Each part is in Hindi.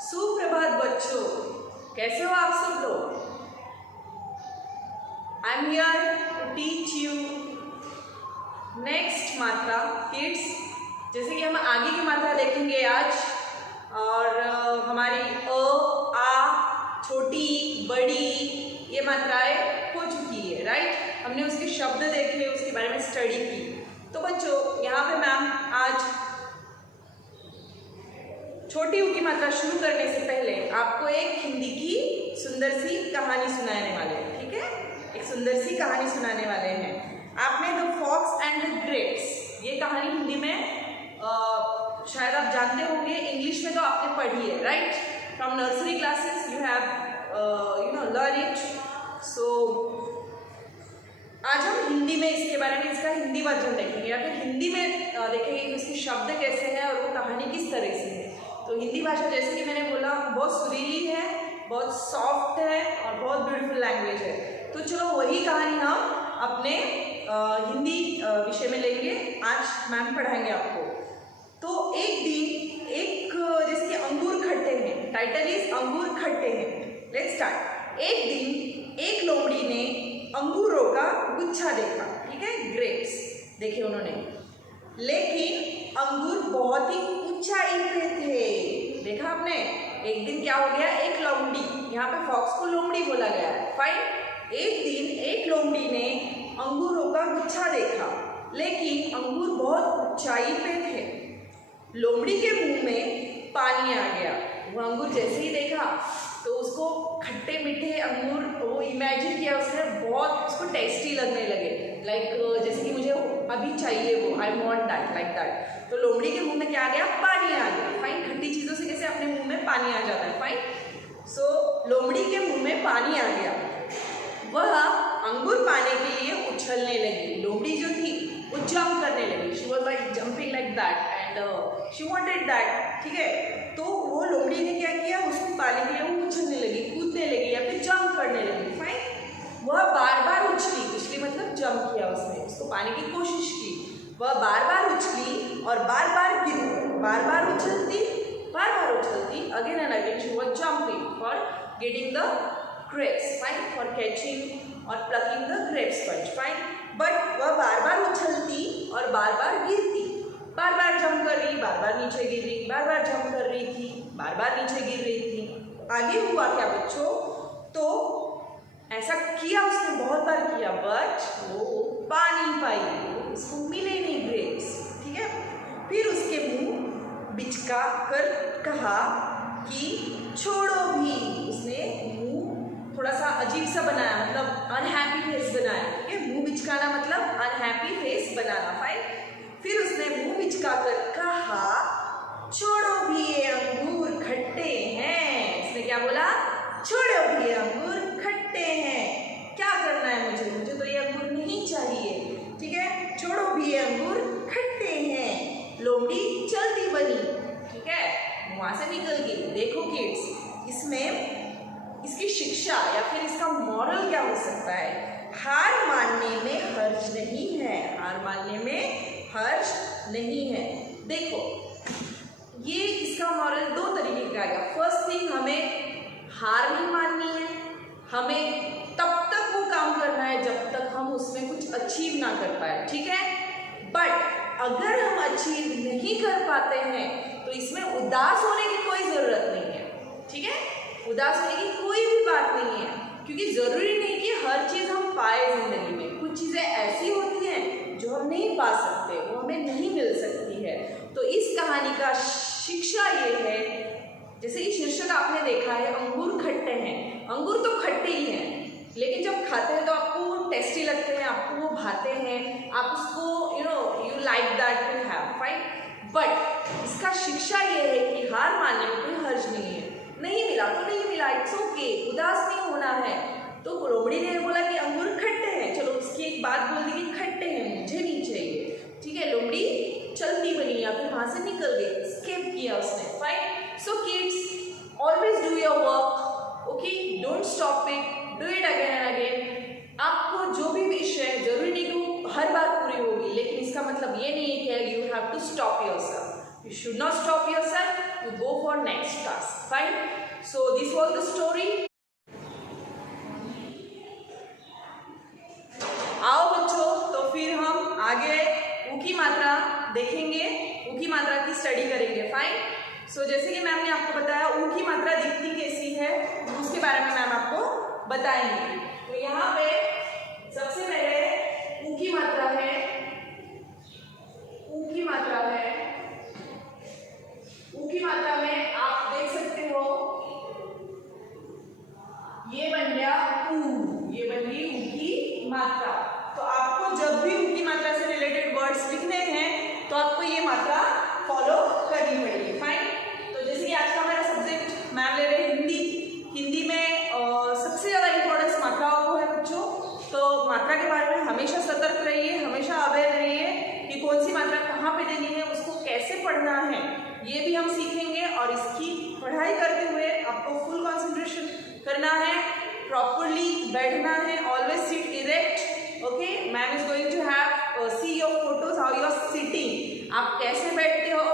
सुप्रभात बच्चों, कैसे हो आप सब लोग। I am here to teach you next मात्रा किड्स। जैसे कि हम आगे की मात्रा देखेंगे आज, और हमारी अ, आ, छोटी, बड़ी ये मात्राएं हो चुकी है, राइट। हमने उसके शब्द देखे, उसके बारे में स्टडी की। तो बच्चों यहाँ पे मैम आज छोटी ऊ की मात्रा शुरू करने से पहले आपको एक हिंदी की सुंदर सी कहानी सुनाने वाले हैं, ठीक है। एक सुंदर सी कहानी सुनाने वाले हैं। आपने the fox and the grapes ये कहानी हिंदी में शायद आप जानते होंगे, इंग्लिश में तो आपने पढ़ी है, right. From nursery classes you have learn it. So आज हम हिंदी में इसके बारे में, इसका हिंदी वर्जन देखेंगे, या फिर हिंदी में देखेंगे कि उसके शब्द कैसे हैं और वो कहानी किस तरह से है। तो हिंदी भाषा जैसे कि मैंने बोला बहुत सुरीली है, बहुत सॉफ्ट है और बहुत ब्यूटीफुल लैंग्वेज है। तो चलो वही कहानी हम अपने हिंदी विषय में लेंगे। आज मैम पढ़ाएंगे आपको। तो एक दिन जैसे कि अंगूर खट्टे हैं, टाइटल इज अंगूर खट्टे हैं। Let's start. एक दिन एक लोमड़ी ने अंगूरों का गुच्छा देखा, ठीक है, ग्रेप्स देखे उन्होंने, लेकिन अंगूर बहुत ही ऊंचाई पे थे। देखा आपने। एक दिन क्या हो गया, एक लोमड़ी, यहाँ पे फॉक्स को लोमड़ी बोला गया है, फाइन। एक दिन एक लोमड़ी ने अंगूरों का गुच्छा देखा, लेकिन अंगूर बहुत ऊंचाई पे थे। लोमड़ी के मुंह में पानी आ गया। वो अंगूर जैसे ही देखा तो उसको खट्टे मीठे अंगूर वो इमेजिन किया उसने, बहुत उसको टेस्टी लगने लगे। लाइक जैसे कि मुझे अभी चाहिए वो, I want that, like that. तो लोमड़ी के मुंह में क्या आ गया, पानी आ गया, फाइन। खट्टी चीज़ों से कैसे अपने मुंह में पानी आ जाता है, फाइन। सो लोमड़ी के मुंह में पानी आ गया। वह अंगूर पाने के लिए उछलने लगी। लोमड़ी जो थी वो जंप करने लगी। She was like jumping like that and she wanted that, ठीक है। तो वो लोमड़ी ने क्या किया, उसको पाने के लिए वो उछलने लगी, कूदने लगी या फिर जंप करने लगी, फाइन। वह बार बार उछली मतलब जंप किया उसने, उसको पाने की कोशिश की। वह बार बार उछली और बार बार गिरी, बार बार उछलती, again and again she was jumping for getting the grapes, fine, for catching or plucking the grapes bunch, fine. But वह बार बार उछलती और बार बार गिरती, बार बार जंप कर रही, बार बार नीचे गिर रही, बार बार जंप कर रही थी, बार बार नीचे गिर रही थी। आगे हुआ क्या बच्चों, तो ऐसा किया उसने, बहुत बार किया, बट वो पा नहीं पाई, उसको मिले नहीं ग्रेप्स, ठीक है। फिर उसके मुंह बिचका कर कहा कि छोड़ो भी। उसने मुंह थोड़ा सा अजीब सा बनाया, मतलब अनहैप्पी फेस बनाया, ठीक है। मुंह बिचकाना मतलब अनहैप्पी फेस बनाना, फाइन। फिर उसने मुंह बिचका कर कहा छोड़ो भी ये अंगूर खट्टे हैं। उसने क्या बोला, छोड़ो भी ये अंगूर खट्टे हैं। क्या करना है मुझे तो ये अंगूर नहीं चाहिए, ठीक है। छोड़ो भी ये अंगूर खट्टे हैं। लोमड़ी चलती बनी, ठीक है, वहां से निकल गई। देखो किड्स, इसमें इसकी शिक्षा या फिर इसका मॉरल क्या हो सकता है। हार मानने में हर्ज नहीं है, हार मानने में हर्ज नहीं है। देखो ये इसका मॉरल दो तरीके का आएगा। फर्स्ट थिंग, हमें हार नहीं माननी है, हमें तब तक वो काम करना है जब तक हम उसमें कुछ अचीव ना कर पाए, ठीक है। बट अगर हम अचीव नहीं कर पाते हैं तो इसमें उदास होने की कोई जरूरत नहीं है, ठीक है। उदास होने की कोई भी बात नहीं है, क्योंकि जरूरी नहीं कि हर चीज हम पाए जिंदगी में। कुछ चीजें ऐसी होती हैं जो हम नहीं पा सकते, वो हमें नहीं मिल सकती है। तो इस कहानी का शिक्षा ये है, जैसे कि शीर्षक आपने देखा है, अंगूर खट्टे हैं। अंगूर तो खट्टे ही हैं, लेकिन जब खाते हैं तो आपको वो टेस्टी लगते हैं, आपको वो भाते हैं, आप उसको you like that to have, fine. But इसका शिक्षा ये है कि हार मानने में कोई हर्ज नहीं है। नहीं मिला तो नहीं मिला, इट्स ओके, उदास नहीं होना है। तो लोमड़ी ने बोला कि अंगूर खट्टे हैं, चलो उसकी एक बात बोल दी कि खट्टे हैं, मुझे नहीं चाहिए, ठीक है। लोमड़ी चलती बनी या फिर वहां से निकल गई, स्केप किया उसने, fine. So kids, always do your work, okay, don't stop it, do it again and again. आपको जो भी विश है, जरूरी नहीं कि हर बार पूरी होगी, लेकिन इसका मतलब ये नहीं है कि you have to stop yourself. You should not stop yourself. You go for next task. Fine. So this was the story. आओ बच्चों, तो फिर हम आगे ऊ की मात्रा देखेंगे, ऊ की मात्रा की स्टडी करेंगे. फाइन. सो जैसे कि मैम ने आपको बताया ऊ की मात्रा दिखती कैसी है, उसके बारे में मैम आपको बताएंगे. तो यहाँ पे सबसे पहले ऊ की मात्रा है, ऊ की मात्रा है. ऊ की मात्रा में आप देख सकते हो ये बन गया ऊ, ये बन गई ऊ की मात्रा. तो आपको जब भी ऊ की मात्रा से रिलेटेड वर्ड्स लिखने हैं तो आपको ये मात्रा फॉलो करनी पड़ेगी. फाइन. तो जैसे कि आज का हमारा सब्जेक्ट मैम ले रहे हैं हिंदी. हिंदी में सबसे ज्यादा इंपॉर्टेंस मात्राओं को है बच्चों. तो मात्रा के बारे में हमेशा सतर्क रहिए, हमेशा अवेयर रहिए कि कौन सी मात्रा कहाँ पे देनी है, उसको कैसे पढ़ना है, ये भी हम सीखेंगे. और इसकी पढ़ाई करते हुए आपको फुल कंसंट्रेशन करना है, प्रॉपरली बैठना है, always sit erect. Okay. Ma'am is going to have see your photos how you are sitting. आप कैसे बैठते हो,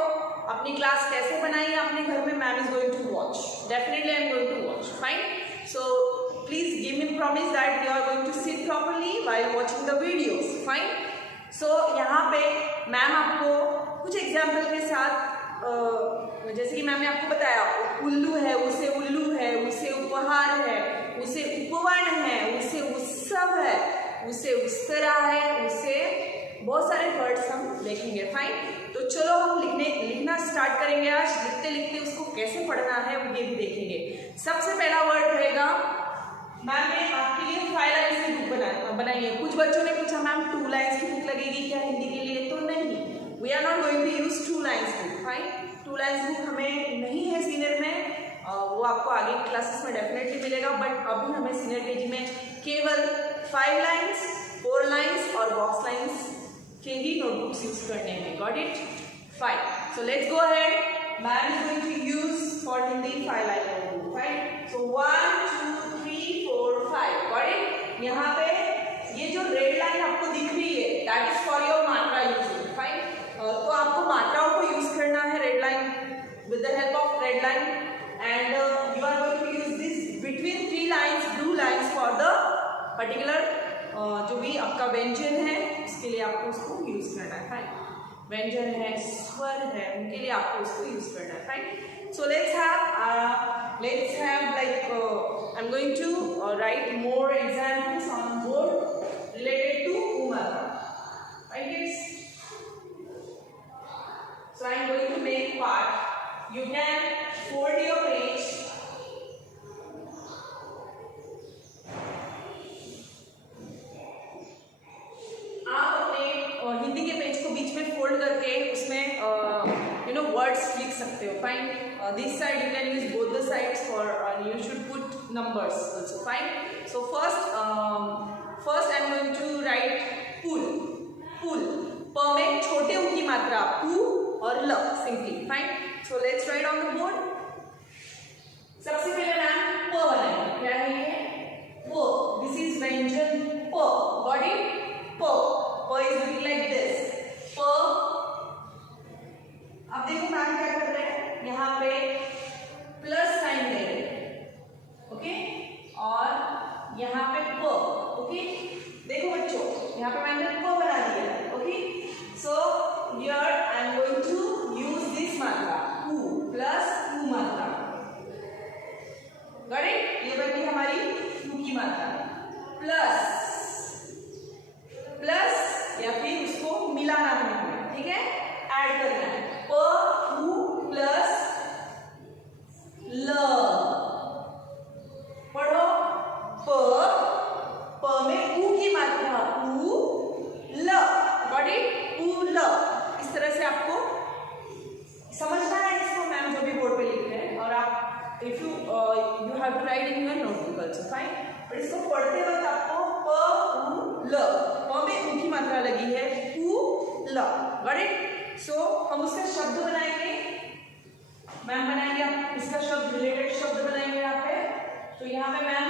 अपनी क्लास कैसे बनाई है अपने घर में, ma'am is going to watch. Definitely I am going to watch. Fine. So please give me promise that you are going to sit properly while watching the videos. Fine. So यहाँ पे मैम आपको कुछ एग्जाम्पल के साथ जैसे कि मैम ने आपको बताया उल्लू है, उसे उल्लू है, उसे उपहार है, उसे उपवन है, उसे उत्सव है, उसे उस्तरा है, उसे बहुत सारे वर्ड्स हम देखेंगे. फाइन. तो चलो हम लिखना स्टार्ट करेंगे. आज लिखते लिखते उसको कैसे पढ़ना है वो ये भी देखेंगे. सबसे पहला वर्ड रहेगा, मैम ने आपके लिए 5 लाइन्स की बुक बनाई है. कुछ बच्चों ने पूछा मैम 2 लाइन्स की बुक लगेगी क्या हिंदी के लिए? तो नहीं, we are not going to use 2 lines book. Fine. 2 lines book हमें नहीं है सीनियर में, वो आपको आगे क्लासेस में डेफिनेटली मिलेगा. बट अभी हमें सीनियर केजी में केवल 5 लाइन्स, 4 लाइन्स और बॉक्स लाइन्स के ही नोटबुक्स यूज करने हैं. Got it? Fine. So let's go ahead. Ma'am is going to use for Hindi 5 line notebook. Fine. So 1 2 3 4 5. Got it? यहाँ पे ये जो रेड लाइन आपको दिख रही है दैट इज फॉर योर मात्रा यूजिंग. फाइन. तो आपको मात्राओं को यूज करना है red line with the help of red line. And you are going to use this between 3 lines, blue lines for the particular जो भी आपका व्यंजन है उसके लिए आपको उसको यूज करना है. फाइन. व्यंजन है, स्वर है, उनके लिए आपको उसको यूज करना है. Fine. So let's have like I am going to write more examples on board related to umara. Right kids? So I am going to make part. You can fold your page. आप अपने हिंदी के पेज को बीच में फोल्ड करके उसमें वर्ड्स लिख सकते हो. Fine. This side you can use both the sides for you should put numbers also. Fine. So first I am going to write pull. Pull. प में छोटे ऊ की मात्रा पू और ल simply. Fine. So let's write on the board. सबसे पहले मैम प बनाएंगे. क्या है ये? प. दिस इज व्यंजन प. Got it? प. प इज लुकिंग लाइक दिस. प. अब देखो मैम क्या कर रहे हैं, यहाँ पे प्लस साइन दे रहे हैं. ओके. और यहाँ पे प. ओके. देखो बच्चों यहाँ पे मैंने प बना दिया. Okay. So here I am going to use this मात्रा ऊ प्लस ऊ मात्रा. Got it? ये बन गई हमारी ऊ की मात्रा. प्लस या फिर उसको मिलाना है. ठीक है, ऐड करना है. प ऊ प्लस ल. पढ़ो. प में ऊ की मात्रा ऊ ल. Got it? ऊ ल. इस तरह से आपको समझना है इसको मैम जो भी बोर्ड पे लिख रहे हैं. और आप if you have to write in your notebook also. Fine. पर इसको पढ़ते वक्त आपको प ऊ ल. प में ऊ की मात्रा लगी है, ऊ ल. Got it? सो हम उसका शब्द बनाएंगे. मैम बनाएंगे आप इसका शब्द, रिलेटेड शब्द बनाएंगे यहाँ पे. तो यहाँ पे ma'am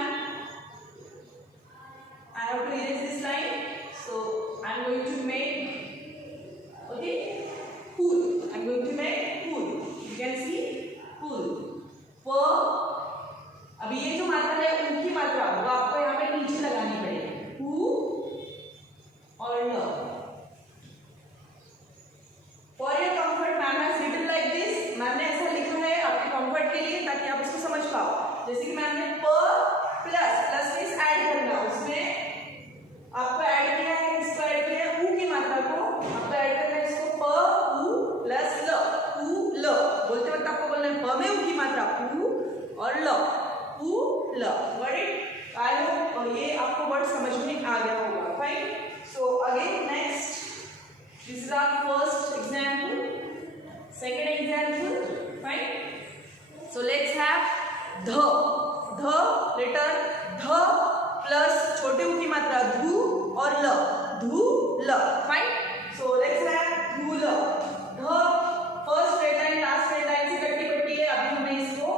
I have to erase this line. So I am going to make. Okay. pool. I'm going to make pool. You can see pool. प, अभी ये जो मात्रा है ऊ की मात्रा वो आपको यहाँ पे नीचे लगानी पड़ेगी. पू और ल. For your comfort, ma'am has written like this. Ma'am ने ऐसा लिखा है आपके कंफर्ट के लिए ताकि आप उसको समझ पाओ. जैसे कि मैम ने प प्लस मीन्स ऐड करना, उसमें आपको ऐड किया है, इसको ऐड किया है ऊ की मात्रा को आपको ऐड करना है. इसको प ऊ प्लस ल, ऊ ल बोलते वक्त आपको बोलना है प में ऊ की मात्रा ऊ और ल, ऊ ल. Got it? आई होप ये आपको वर्ड समझ में आ गया होगा. Fine. So again next, this is our first example. Second example. Fine. So let's have ध. ध लेटर ध प्लस छोटे ऊ की मात्रा धू और ल, धू ल. फाइन. सो लेट्स हैव धू ल. ध first red line last red line से कट्टी पट्टी है. अभी हमें इसको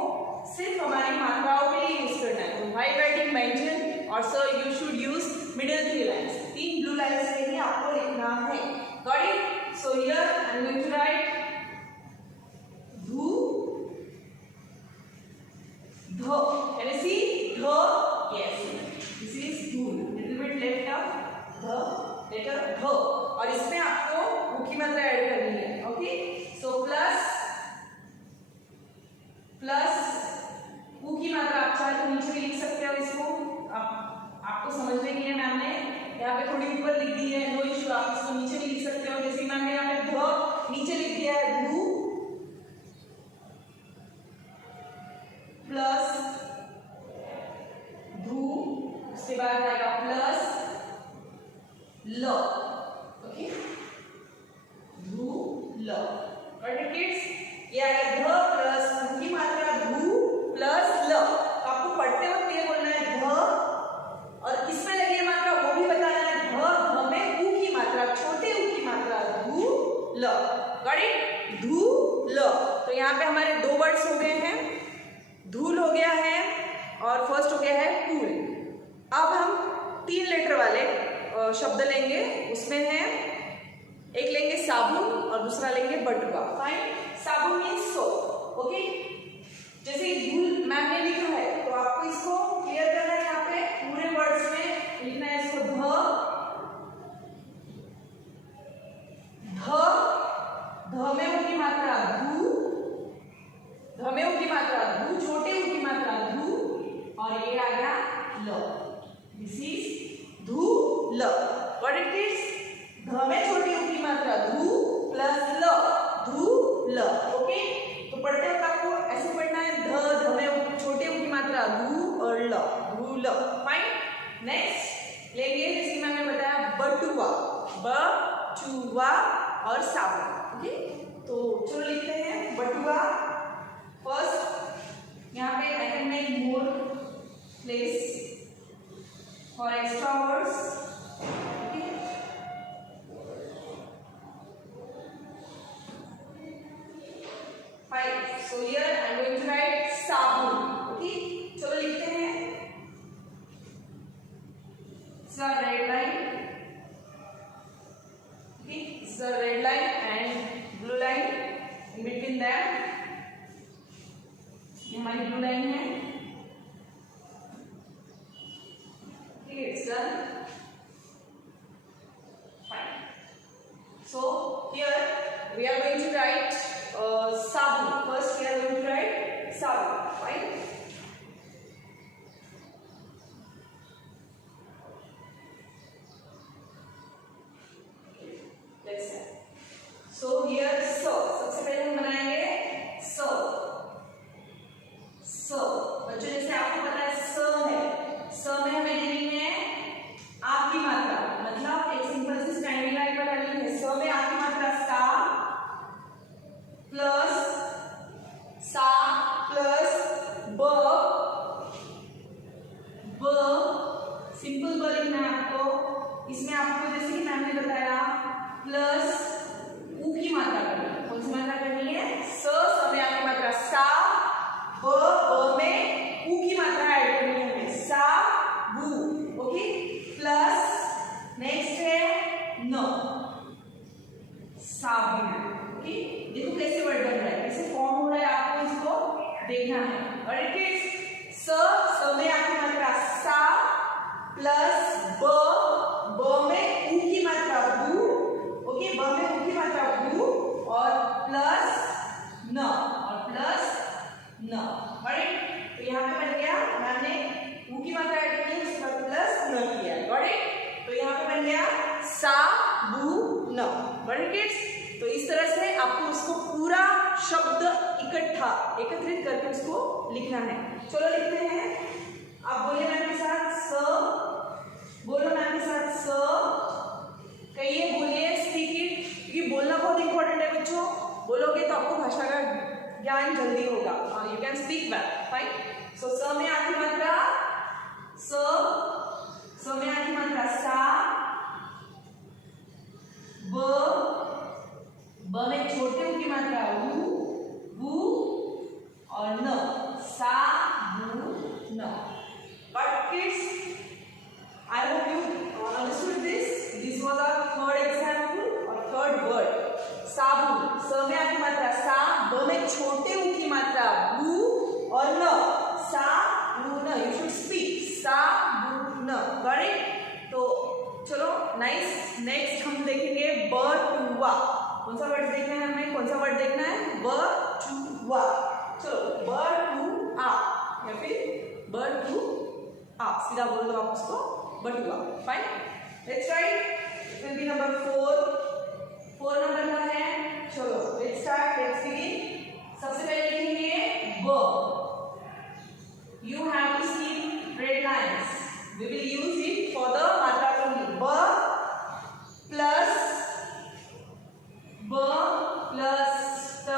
सिर्फ हमारी मात्राओं के लिए यूज करना है. व्हाइल राइटिंग मेंशन और sir you should use middle 3 lines. 3 blue lines से ही आपको लिखना है. Got it? So here I am going to write dhu, dho. Can you see dho? Yes. This is dhu. Little bit left up. The letter dho. और इसमें आपको ऊ की मात्रा ऐड करनी है. ओके. So प्लस ऊ की मात्रा आप चाहे तो नीचे भी लिख सकते हो. इसको आपको समझने के लिए मैम ने यहाँ पे थोड़ी ऊपर लिख दी है. नो इशू, आप इसको नीचे भी लिख सकते हो. जैसे मैंने यहाँ पे ध नीचे लिख दिया है धू प्लस धू, उसके बाद आएगा प्लस ल. ओके, धू ल. किड्स, ये आएगा ध प्लस धू की मात्रा धू प्लस ल. आपको पढ़ते वक्त ये बोलना है ध और किसमें लगी है मात्रा वो भी बताना है. ध में ऊ की मात्रा, छोटे ऊ की मात्रा धू ल. Got it? धू ल. तो यहाँ पे हमारे 2 वर्ड्स हो गए हैं. धूल हो गया है और फर्स्ट हो गया है पूल. अब हम 3 लेटर वाले शब्द लेंगे. उसमें है एक लेंगे साबुन और दूसरा लेंगे बटुआ. फाइन. साबुन मीन्स सोप. ओके. जैसे धूल मैम ने लिखा है तो आपको इसको क्लियर करना है. यहाँ पे पूरे वर्ड्स में लिखना है इसको ध में ऊ की मात्रा धू, ध में ऊ की मात्रा धू, छोटे ऊ की मात्रा धू और ये आ गया ल. दिस इज धू ल. What it is? ध में छोटे ऊ की मात्रा धू प्लस ल, धू ल. ओके. तो पढ़ते वक्त आपको ऐसे पढ़ना है ध में छोटे ऊ की मात्रा धू और ल, धू ल. फाइन. नेक्स्ट लेंगे जिसकी मैंने बताया बटुआ. बटुआ और साबुन. ओके. तो चलो लिखते हैं बटुआ. फर्स्ट यहाँ पे I can make more place for extra words. Okay. Fine. So here I am going to write साबुन. ओके. चलो लिखते हैं. This is a red line. Okay, this is a red line and blue line. In between them, ये हमारी blue line है. Okay, it's done. Fine. So here we are going to write sabun. First, we are going to write sabun. Fine. So here so सबसे पहले हम बनाएंगे so. बच्चों जैसे आपको पता है स में हमें देनी है आपकी मात्रा. मतलब एक सिंपल सी स्टैंडिंग लाइन पर डालनी है. स में आपकी मात्रा सा प्लस ब सिंपल ब लिखना है आपको. इसमें आपको जैसे कि मैम ने बताया प्लस ऊ की मात्रा करनी है. कौन सी मात्रा करनी है? स में आपकी मात्रा सा, ब में ऊ की मात्रा ऐड करनी है. सा बू. ओके. प्लस नेक्स्ट है न साबुन. ओके. है। और किड्स स में आ की मात्रा सा प्लस ब में ऊ की मात्रा बू, ओके, ब में ऊ की मात्रा बू और प्लस न राइट। तो यहाँ पे बन गया, मैम ने ऊ की मात्रा ऐड की उसके बाद प्लस न किया, राइट। तो यहाँ पे बन गया सा बू न, राइट किड्स। तो इस तरह से आपको उसको पूरा शब्द एकत्रित करके उसको लिखना है। चलो लिखते हैं, आप बोलिए मैम के साथ स, बोलो मैम के साथ स, कहिए, बोलिए, स्पीक इट, क्योंकि बोलना बहुत इंपॉर्टेंट है बच्चों। बोलोगे तो आपको भाषा का ज्ञान जल्दी होगा। You can speak well, fine. So स में आ की मात्रा स में आ की मात्रा सा, ब में छोटे ऊ की मात्रा बू और न, सा बू न। But kids, I hope you understood this. This was our third example और थर्ड वर्ड साबुन। स में आ की मात्रा सा, ब में छोटे ऊ की मात्रा बू और न, सा बू न। यू शुड स्पीक सा बू न, गॉट इट। तो चलो नाइस। नेक्स्ट हम देखेंगे बटुआ। कौन सा वर्ड देखना है हमें, कौन सा वर्ड देखना है, बटुआ। चलो बटुआ या फिर बटुआ, सीधा बोल दो आप उसको, बटुआ, fine. Let's write, it will be number 4 number का है। चलो लेट्स स्टार्ट, लेट्स बिगिन। सबसे पहले लिखेंगे ब। You have to see red lines. We will use it for the matra only. B plus t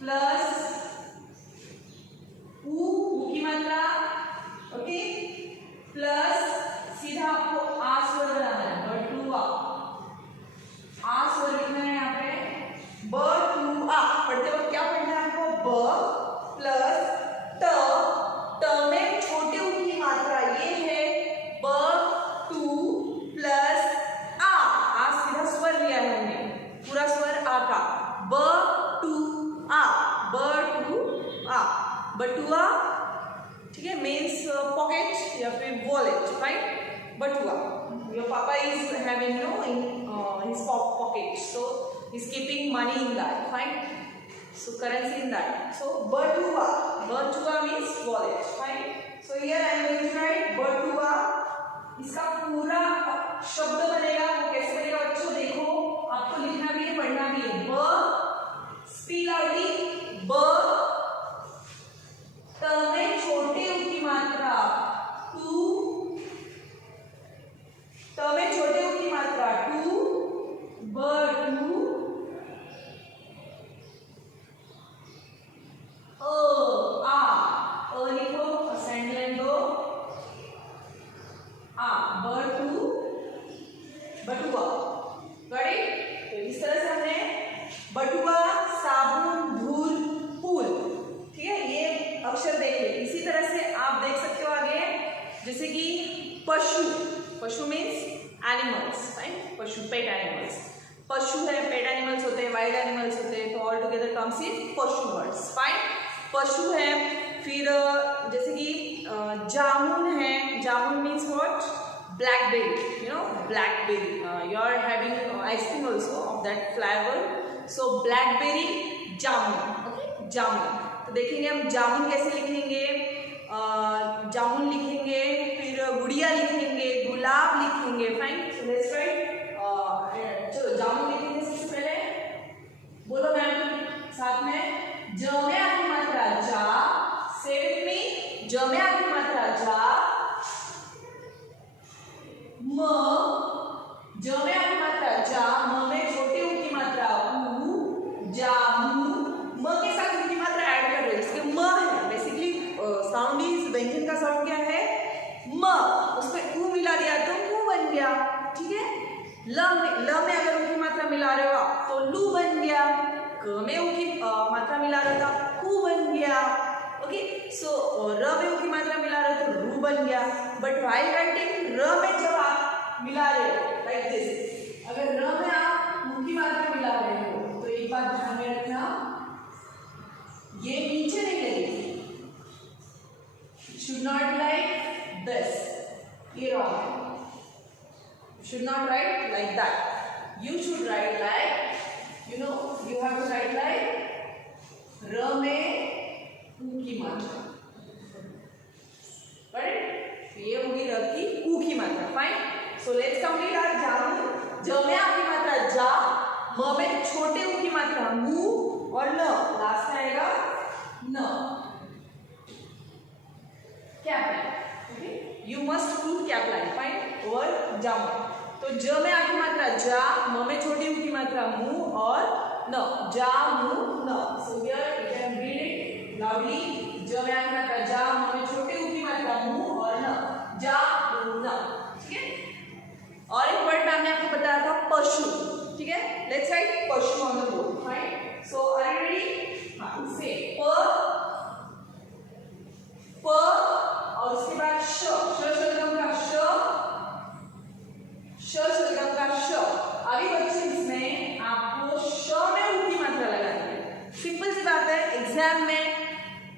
plus ऊ की मात्रा, ओके, प्लस सीधा आपको आ स्वर बनाना है, बटुआ। आ स्वर लिखना है यहाँ पे, बटुआ। पढ़ते वक्त क्या पढ़ना है आपको, ब प्लस त में छोटे ऊ की मात्रा ये है ब टू प्लस आ सीधा स्वर लिया है हमने, पूरा स्वर आ का, ब टू आ, बटुआ, ठीक है, मीन्स पॉकेट या फिर वॉलेट, राइट। बटुआ, योर पापा is having in his pocket, so he's keeping money in that, fine. So currency in that. So Batua means wallet. Fine. So here I am going to write Batua. इसका पूरा शब्द बनेगा, वो कैसे बनेगा बच्चों, देखो आपको लिखना भी है, पढ़ना भी है। ब, स्पीक लाउडली, ब, त में छोटे ऊ की मात्रा टू, त में छोटे ऊ की मात्रा टू, बटू, लिखो, सेंड लाइन दो, बटुआ, तो इस तरह से हमने बटुआ, साबुन, धूल, फूल, ठीक है, ये अक्षर देख ले। इसी तरह से आप देख सकते हो आगे, जैसे कि पशु मीन्स एनिमल्स, फाइन, पशु, पेट एनिमल्स, पशु है, पेट एनिमल्स होते हैं, वाइल्ड एनिमल्स होते हैं, तो ऑल टुगेदर कम्स इन पशु वर्ड्स, फाइन। पशु है, फिर जैसे कि जामुन है, जामुन means what, blackberry, you know, blackberry, you are having ice cream also of that flavor, so blackberry, jamun, okay, jamun। तो देखेंगे हम जामुन कैसे लिखेंगे, जामुन लिखेंगे, फिर गुड़िया लिखेंगे, गुलाब लिखेंगे, फाइन। सो लेट्स राइट, चलो जामुन लिखेंगे सबसे पहले, बोलो मैम साथ में, ज में आपकी मात्रा जा, से विथ मी, ज में आपकी मात्रा जा, म, ज में आपकी मात्रा जा, म में छोटे ऊ की मात्रा ऊ, जामू, म के साथ ऊ की मात्रा ऐड कर रहे हो, इसके म है, बेसिकली साउंड इज, व्यंजन का साउंड क्या है, म, उस पे ऊ मिला दिया तो मू बन गया, ठीक है। ल में अगर ऊ की मात्रा मिला रहे हो तो लू बन गया, क में ऊ की मात्रा मिला रहा था कू बन गया, ओके। सो र में ऊ की मात्रा मिला रहे तो रू बन गया, बट व्हाइल राइटिंग र में जब आप मिला रहे हो लाइक दिस, अगर र में आप ऊ की मात्रा मिला रहे हो तो एक बात ध्यान में रखना, ये रॉन्ग है. Should not write like that. You should write like, you know, you have to write like र में ऊ की मात्रा. Right? ये होगी र की ऊ की मात्रा. Fine. So let's complete our जामुन. ज में आ की मात्रा जा, म में छोटे ऊ की मात्रा मू और न. लास्ट में आएगा न. Cap line. Okay? You must prove cap line. Fine. और जामुन. तो ज में आ की मात्रा जा, म में छोटी ऊ की मात्रा मु और न. जा मु न. So here you can read it loudly. ज में आ की मात्रा जा, म में छोटे ऊ की मात्रा मु और न. जा मु न. ठीक है. और एक वर्ड मैम ने आपको बताया था पशु. ठीक है. लेट्स राइट पशु on the board. Fine. So are you ready? हाँ. से प और उसके बाद श. शलगम का श. शलगम का श. अभी बच्चे इसमें आपको श में ऊ की मात्रा लगानी है. सिंपल सी बात है. एग्जाम में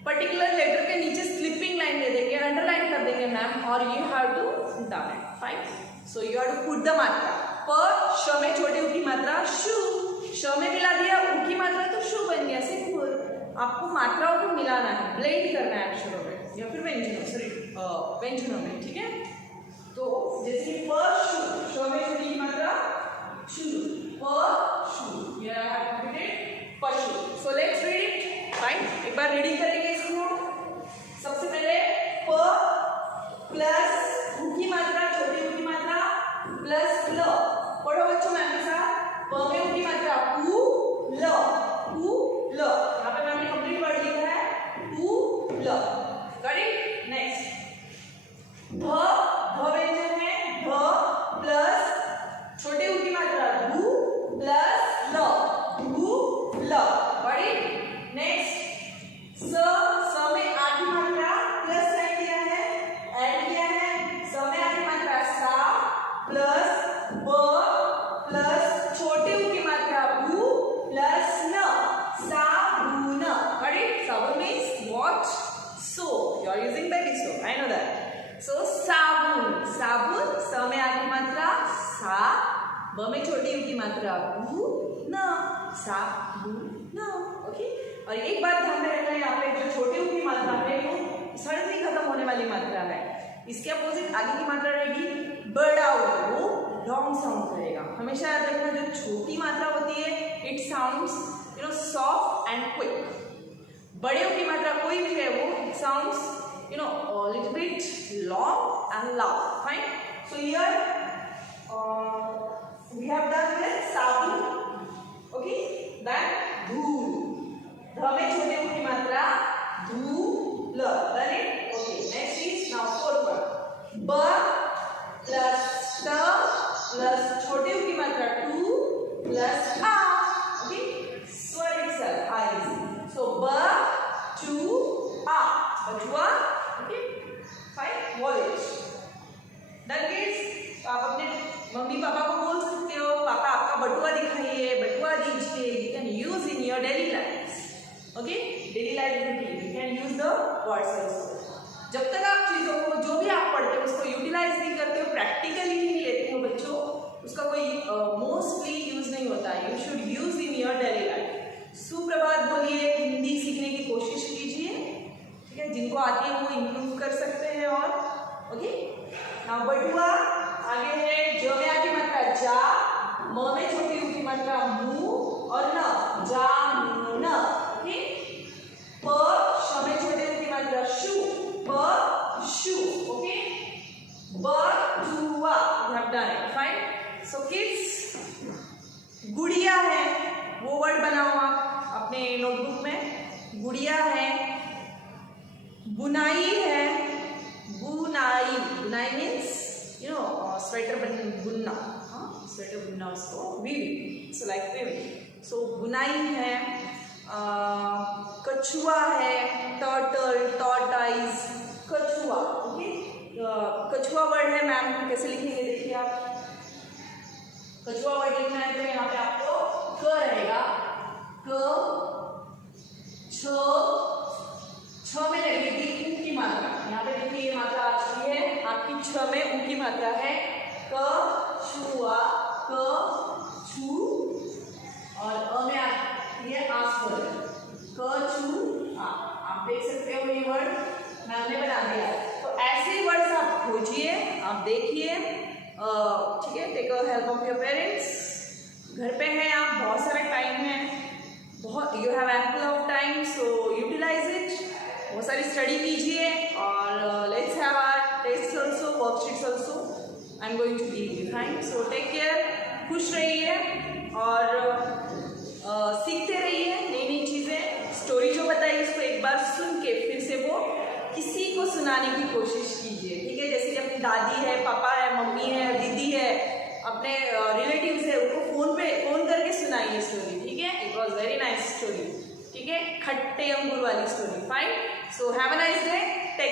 पर्टिकुलर लेटर के नीचे स्लिपिंग लाइन दे देंगे, अंडरलाइन कर देंगे मैम, और you have to down it. Fine. So you have to put the मात्रा. प श में छोटे ऊ की मात्रा शु. श में मिला दिया ऊ की मात्रा तो शु बन गया. सिंपल. आपको मात्राओं को मिलाना है, ब्लेंड करना है अक्षरों में या फिर व्यंजनों, सॉरी व्यंजनों में. ठीक है. तो जैसे प शु, श में छोटी की मात्रा शु. प शु. ये पशु. So let's read it. Fine. एक बार रीडिंग करेंगे इसको. सबसे पहले प प्लस ऊ की मात्रा, छोटी ऊ की मात्रा प्लस ल. पढ़ो बच्चों मैम के साथ. प में ऊ की मात्रा ऊ ल. ऊ ल. यहाँ पे मैम ने कंप्लीट वर्ड लिखा है ऊ ल. Got it. नेक्स्ट ध. ध व्यंजन है. ध प्लस छोटे ऊ की मात्रा धू प्लस ल. धू ल. Got it. नेक्स्ट स. स में आ की मात्रा प्लस साइन दिया है, ऐड किया है. स में आ की मात्रा सा प्लस ब प्लस छोटे ऊ की मात्रा बू प्लस न. साबुन. Got it? Sabun means what? Soap. You are using baby soap. I know that. So साबुन. साबुन. स में आ की मात्रा सा, ब में छोटी ऊ की मात्रा बू न. साबुन. ओके. और एक बात ध्यान में रखना है, यहाँ पे जो छोटे ऊ की मात्रा है वो सडनली खत्म होने वाली मात्रा है. इसके अपोजिट आगे की मात्रा रहेगी बड़ा ऊ. वो लॉन्ग साउंड करेगा. हमेशा याद रखना जो छोटी मात्रा होती है it sounds you know soft and quick. बड़े ऊ की मात्रा कोई भी है वो it sounds you know little bit long and loud. Fine. So here we have done with साबुन. ओके. देन धूल. ध में छोटे ऊ की मात्रा धूल. Done it. Okay. Next is now fourth word. ब प्लस ट प्लस छोटे ऊ की मात्रा टू प्लस आ. ओके. स्वर itself eyes. So ब टू आ. बटुआ. Okay. Fine. Wallet. Done kids. आप अपने मम्मी पापा को बोल सकते हो पापा आपका बटुआ दिखाइए, बटुआ दीजिए. You can use in your daily life. Okay. Daily life routine you can use the words also. जब तक आप चीजों को जो भी आप पढ़ते हो उसको यूटिलाइज नहीं करते हो, प्रैक्टिकली नहीं लेते हो बच्चों, उसका कोई मोस्टली यूज नहीं होता है. You should use in your daily life. सुप्रभात बोलिए. हिंदी सीखने की कोशिश कीजिए. ठीक है. जिनको आती है वो इम्प्रूव कर सकते हैं. और ओके. नाउ बटुआ. आगे है ज में आ की मात्रा जा, म में छोटी ऊ की मात्रा मु और न. जा मु न. ओके. प श में छोटे ऊ की मात्रा शु. प शु. ओके. बटुआ. You have done it. Fine. So kids, गुड़िया है वो वर्ड बनाओ आप अपने नोटबुक में. गुड़िया है. बुनाई है. बुनाई. बुनाई मीन्स यू नो स्वेटर बुनना. स्वेटर बुनना उसको weaving. So like weaving. So बुनाई है. कछुआ है. टर्टल. टॉर्टाइज. कछुआ. ओके. कछुआ वर्ड है मैम कैसे लिखेंगे देखिए आप. कछुआ वर्ड लिखना है तो यहाँ पे आपको क रहेगा. क. छ. छ में लगेगी ऊ की मात्रा. यहाँ पे देखिए ये मात्रा आ चुकी है आपकी छ में ऊ की मात्रा है, क छुआ, क छू, और अ में आती है आस्वर, क छू आ। आप देख सकते हो ये वर्ड मैम ने बना दिया। तो ऐसे वर्ड्स आप खोजिए, आप देखिए, ठीक है। Take help of your parents. घर पे हैं आप, बहुत सारा टाइम है, बहुत, you have ample of time, so utilise it. बहुत सारी स्टडी कीजिए और let's have our test also, worksheets also. I am going to give you time, so take care, खुश रहिए और सीखते रहिए नई नई चीज़ें। स्टोरी जो बताई उसको एक बार सुन के फिर से वो किसी को सुनाने की कोशिश कीजिए, ठीक है। जैसे कि अपनी दादी है, पापा है, मम्मी है, दीदी है, अपने रिलेटिव्स है, उनको फोन करके सुनाइए स्टोरी, ठीक है। It was very nice story, ठीक है, खट्टे अंगूर वाली story. Fine, so have a nice day, take